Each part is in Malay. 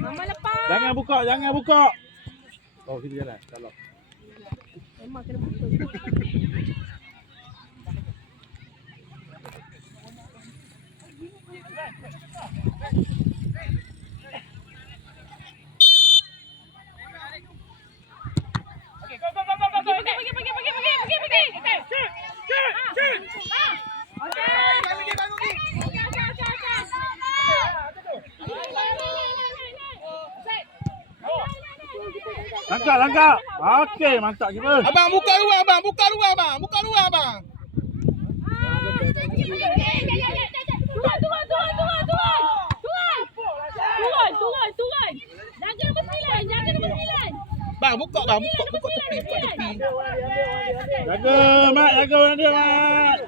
Mama lepas. Jangan buka. Oh, kita jalan. Tolong. Memang kena buka. Langkah. Okey, mantap kita. Abang buka luar abang. Buka luar abang. Turun. Jaga nombor 9. Bang, buka tepi. Jaga orang dia, Mat.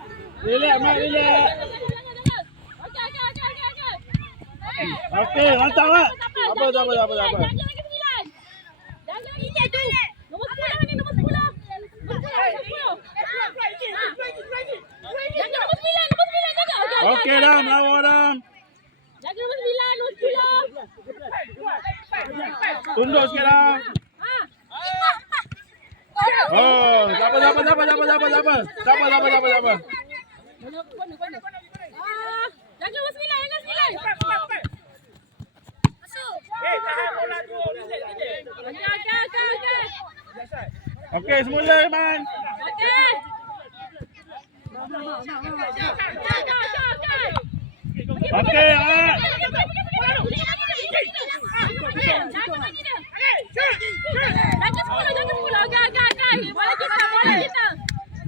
Relax, Mat, relax. Okey, mantap, Mat. Apa. Jaga lagi 9. Jaga lagi tu. Nombor 10 ni, nombor 10. Jaga nombor 9, jaga. Okey, Dam, lawa Dam. Jaga nombor 9, nombor 10. Tunduk sikit, Dam. Oh, siapa. Jaga nombor 9. Okey, semula, Man. Okey. Okey, Mat. Jaga 10. Bola kita.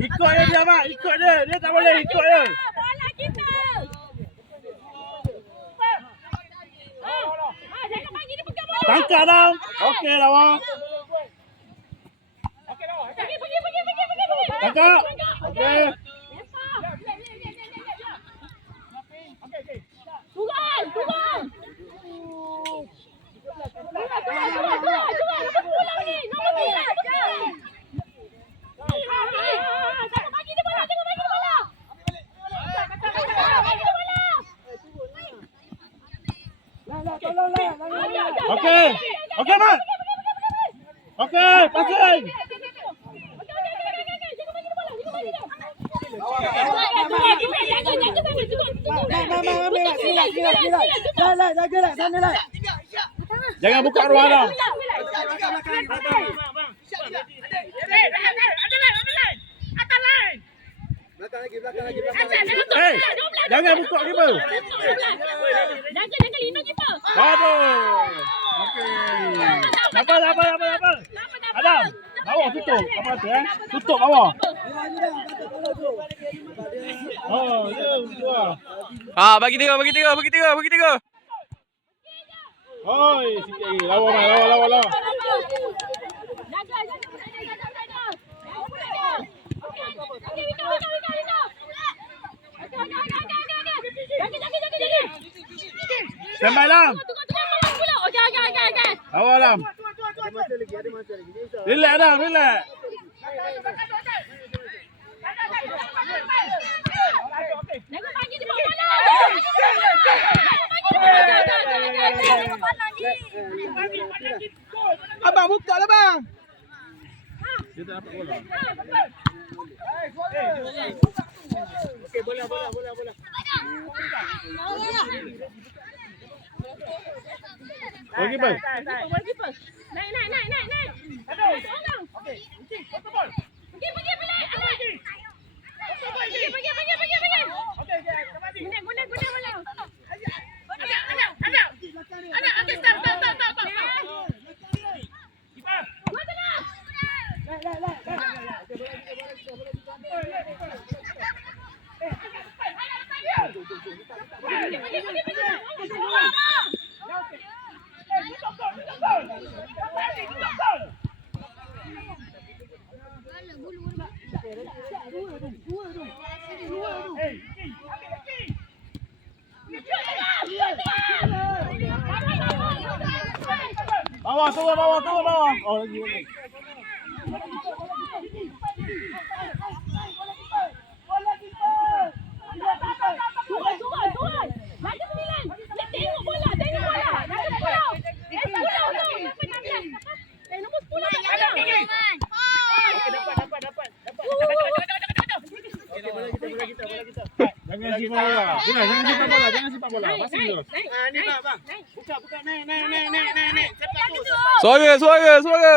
Ikut dia, Mat. Ikut dia. Dia tak boleh ikut dia. Bola kita. Jangan bagi dia pegang bola. Tangkap, Dam. Okey, lawa. Pergi. Tangkap. Okey. Turun. Turun. Nombor 10 ni. Nombor 9. Jangan bagi dia bola. Okey, Mat. Okey, pasang. Jangan buka ruang dah. Hey, jangan buka keeper. Jaga lindung kita. Aduh. Okey. Apa. Adam, bawah tutup. Apa tu Tutup bawah. Oh, ya, dua. Bagi tiga. Oi, sikit lagi. Lawa. Jaga. Okey, Wika. Jaga. Standby, Lam. Okey. Lawa, Lam. Relax, Adam, relax. Jangan bagi dia bola. Abang buka lah bang. Dia tak dapat bola. Okey, bola. Okey, bye. Naik. Aduh. Okey. Pergi balik. Pergi. Guna bola. Anak. Okey, stop. Buat tengah. Bawah, turun bawah. Oh, lagi. Turun. Jaga 9. Tengok bola. Jaga 10. Jangan simpan bola. Benar, jangan simpan bola. Jangan simpan bola. Passing terus. Ni bang. Buka. Naik. Sepak tu. Suara.